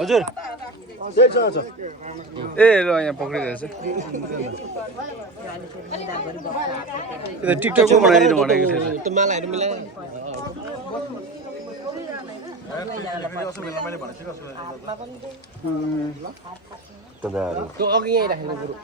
हजुर ए ल यहाँ पक्रिरहेछ टिकटकको बनाइदिनु भनेको थियो त्यो मालाहरू मिलाएर त्यो अघि यहीँ राख्नु बरु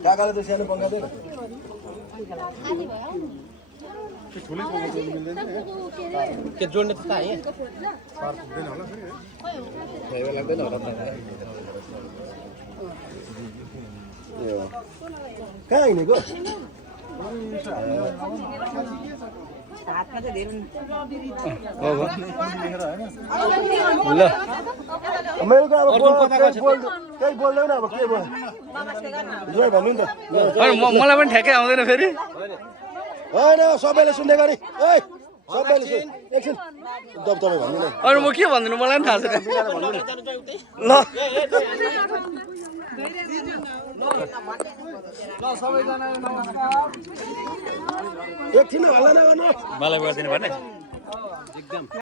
काकाले त सानो पङ्गादैन के जोड्ने त यहाँ लाग्दैन होला कहाँ हिँडेको ल मेरो त अब केही बोल्दैन अब के भयो भन्नु नि त मलाई पनि ठ्याक्कै आउँदैन फेरि होइन सबैले सुन्दै गरी ए सबैले सुन एकछिन तपाईँ भन्नु न अरू म के भन्दिनु मलाई पनि थाहा छैन ल एकछिन हल्ला नगर्नु मलाई गरिदिनु भने